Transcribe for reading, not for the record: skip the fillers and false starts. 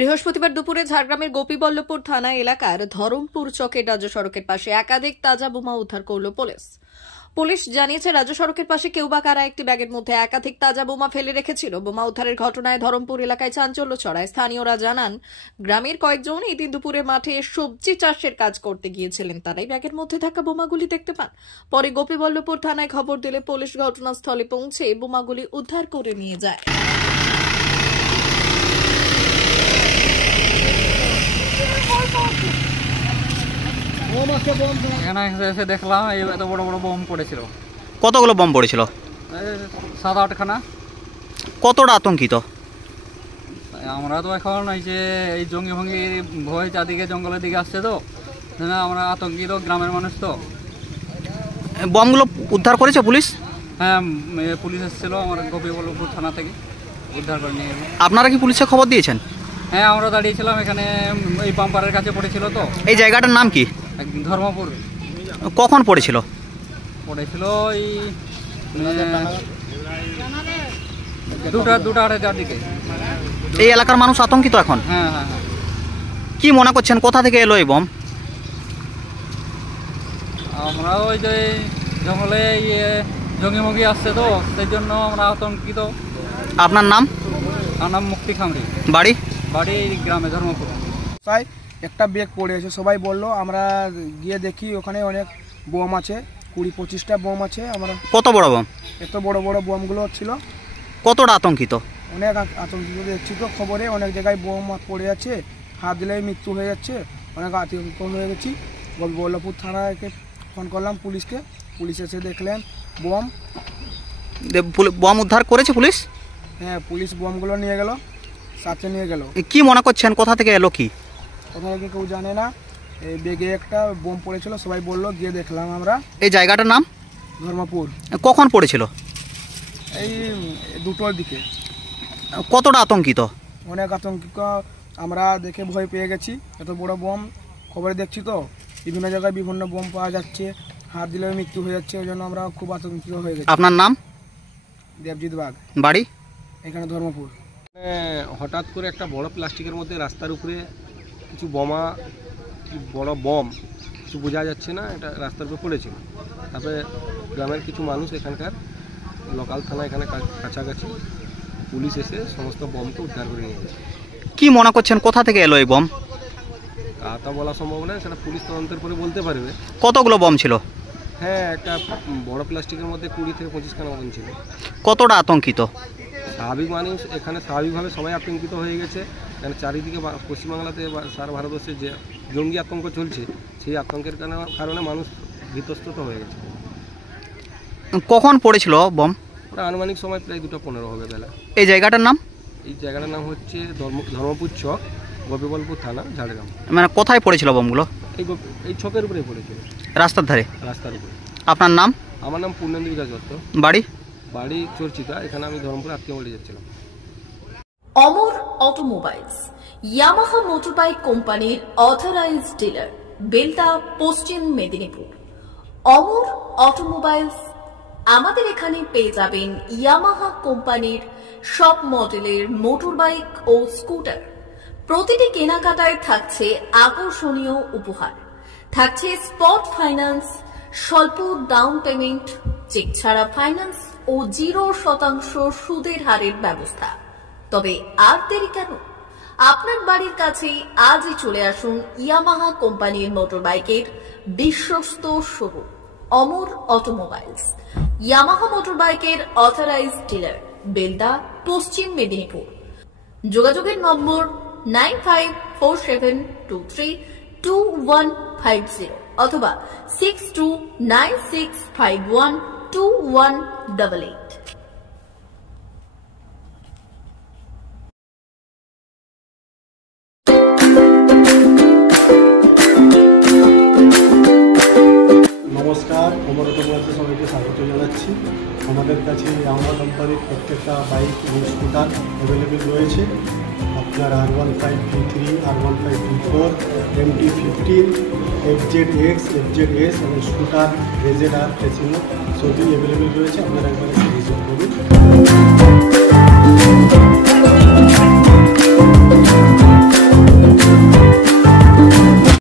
বৃহস্পতিবার দুপুরে ঝাড়গ্রামের গোপীবল্লভপুর থানা এলাকার ধরমপুর চকের রাজ্য সড়কের পাশে একাধিক তাজা বোমা উদ্ধার করল পুলিশ জানিয়েছে রাজ্য সড়কের পাশে কেউ বা কারা একটি ব্যাগের মধ্যে একাধিক তাজা বোমা ফেলে রেখেছিল। বোমা উদ্ধারের ঘটনায় ধরমপুর এলাকায় চাঞ্চল্য ছড়ায়। স্থানীয়রা জানান, গ্রামের কয়েকজন এই দিন দুপুরে মাঠে সবজি চাষের কাজ করতে গিয়েছিলেন। তারাই ব্যাগের মধ্যে থাকা বোমাগুলি দেখতে পান। পরে গোপীবল্লভপুর থানায় খবর দিলে পুলিশ ঘটনাস্থলে পৌঁছে বোমাগুলি উদ্ধার করে নিয়ে যায়। এখানে এসে দেখলাম এত বড় বড় বোম পড়েছিল। কতগুলো বোম পড়েছিল? 7-8খানা। কতটা আতঙ্কিত? আমরা তো এখন এই জঙ্গি ভঙ্গি ভয় চারদিকে জঙ্গলের দিকে আসছে, তো আমরা আতঙ্কিত, গ্রামের মানুষ তো। বোমগুলো উদ্ধার করেছে পুলিশ? হ্যাঁ, পুলিশ এসেছিল আমার গোপীবল্লভপুর থানা থেকে, উদ্ধার করে নিয়ে গেল। আপনারা কি পুলিশে খবর দিয়েছেন? হ্যাঁ, আমরা দাঁড়িয়েছিলাম এখানে, এই পাম্পারের কাছে পড়েছিল। তো এই জায়গাটার নাম কি? ধর্মপুর। কখন পড়েছিল? এই 2টা-2:30টার দিকে। এই এলাকার মানুষ আতঙ্কিত এখন? হ্যাঁ হ্যাঁ। কি মনে করছেন, কোথা থেকে এলো এই বোম? আমরা যে জঙ্গলে জঙ্গি মঙ্গি আসছে, তো সেই জন্য আমরা আতঙ্কিত। আপনার নাম? আমার নাম মুক্তি খামরি। বাড়ি? বাড়ি গ্রামে ধর্মপুর। তাই একটা ব্যাগ পড়ে আছে, সবাই বললো, আমরা গিয়ে দেখি ওখানে অনেক বোম আছে, 20-25টা বোম আছে। আমরা কত বড় বোম? এত বড় বড় বোমগুলো ছিল। কতটা আতঙ্কিত? অনেক আতঙ্কিত দেখছি তো খবরে, অনেক জায়গায় বোম পড়ে যাচ্ছে, হাত দিলেই মৃত্যু হয়ে যাচ্ছে। অনেক আতঙ্কিত হয়ে গেছি। গোপীবল্লভপুর থানাকে ফোন করলাম পুলিশকে, পুলিশ এসে দেখলেন বোম। বোম উদ্ধার করেছে পুলিশ? হ্যাঁ, পুলিশ বোমগুলো নিয়ে গেল, সাথে নিয়ে গেল। কি মনে করছেন, কোথা থেকে এলো? কি কোথা থেকে কেউ জানে না। এই ব্যাগে একটা বোম পড়েছিল, সবাই বললো, গিয়ে দেখলাম আমরা। এই জায়গাটার নাম? ধর্মপুর। কখন পড়েছিল? এই 2টোর দিকে। কতটা আতঙ্কিত? অনেক আতঙ্কিত, আমরা দেখে ভয় পেয়ে গেছি। এত বড় বোম খবরে দেখছি, তো বিভিন্ন জায়গায় বিভিন্ন বোম পাওয়া যাচ্ছে, হাত দিলে মৃত্যু হয়ে যাচ্ছে, ওই জন্য আমরা খুব আতঙ্কিত হয়ে গেছি। আপনার নাম? দেবজিৎ বাগ। বাড়ি? এখানে ধর্মপুর। হঠাৎ করে একটা বড় প্লাস্টিকের মধ্যে রাস্তার উপরে কিছু বোমা, বড় বোম, কিছু বোঝা যাচ্ছে না, এটা রাস্তার উপরে পড়েছিল। তারপরে গ্রামের কিছু মানুষ, এখানকার লোকাল থানা এখানে কাছাকাছি, পুলিশ এসে সমস্ত বোমকে উদ্ধার করে নিয়ে গেছে। কি মনে করছেন, কোথা থেকে এলো এই বোম? তা বলা সম্ভব নয়, সেটা পুলিশ তদন্তের পরে বলতে পারবে। কতগুলো বোম ছিল? হ্যাঁ, একটা বড় প্লাস্টিকের মধ্যে 20 থেকে 25খানা বোম ছিল। কতটা আতঙ্কিত? স্বাভাবিক মানুষ এখানে স্বাভাবিকভাবে সবাই আতঙ্কিত হয়ে গেছে, কারণ চারিদিকে পশ্চিমবাংলাতে বা সারা ভারতবর্ষে যে জঙ্গি আতঙ্ক চলছে, সেই আতঙ্কের কারণে মানুষ ভীতস্ত্রত হয়ে গেছে। কখন পড়েছিল বোম? ওটা আনুমানিক সময় প্রায় 2:15 হবে বেলা। এই জায়গাটার নাম? এই জায়গাটার নাম হচ্ছে ধর্মপুর চক, গোপীবল্লভপুর থানা, ঝাড়গ্রাম। মানে কোথায় পড়েছিল বোমগুলো? এই চকের উপরে পড়েছিল, রাস্তার ধারে। রাস্তার উপরে। আপনার নাম? আমার নাম পূর্ণেন্দু বিকাশ দত্ত। বাড়ি? বাড়ি চর্চিকা। এখানে আমি ধর্মপুর আত্মীয় বাড়ি যাচ্ছিলাম। অমর অটোমোবাইলস, ইয়ামাহা মোটরবাইক কোম্পানির অথরাইজড ডিলার, বেলদা, পশ্চিম মেদিনীপুর। অমর অটোমোবাইলস, আমাদের এখানে পেয়ে যাবেন ইয়ামাহা কোম্পানির সব মডেলের মোটরবাইক ও স্কুটার। প্রতিটি কেনাকাটায় থাকছে আকর্ষণীয় উপহার, থাকছে স্পট ফাইন্যান্স, স্বল্প ডাউন পেমেন্ট, চেক ছাড়া ফাইন্যান্স ও 0% সুদের হারের ব্যবস্থা। তবে আর দেরি কেন? আপনার বাড়ির কাছেই আজই চলে আসুন ইয়ামাহা কোম্পানির মোটরবাইকের বিশ্বস্ত শোরুম অমর অটোমোবাইলস, ইয়ামাহা মোটরবাইকের অথরাইজড ডিলার, বেলদা, পশ্চিম মেদিনীপুর। যোগাযোগের নম্বর 9547232150 অথবা 6296512188। নমস্কার, অমর অটোমোবাইলসে সবাইকে স্বাগত জানাচ্ছি। আমাদের কাছে ইয়ামাহা কোম্পানির প্রত্যেকটা বাইক এবং স্কুটার অ্যাভেলেবেল রয়েছে। আপনার R15 V3, R15 V4, MT-15, FZX, FZS এবং স্কুটার, RZR, ফেসিনো সবই অ্যাভেলেবেল রয়েছে। আপনারা একবার ভিজিট করুন।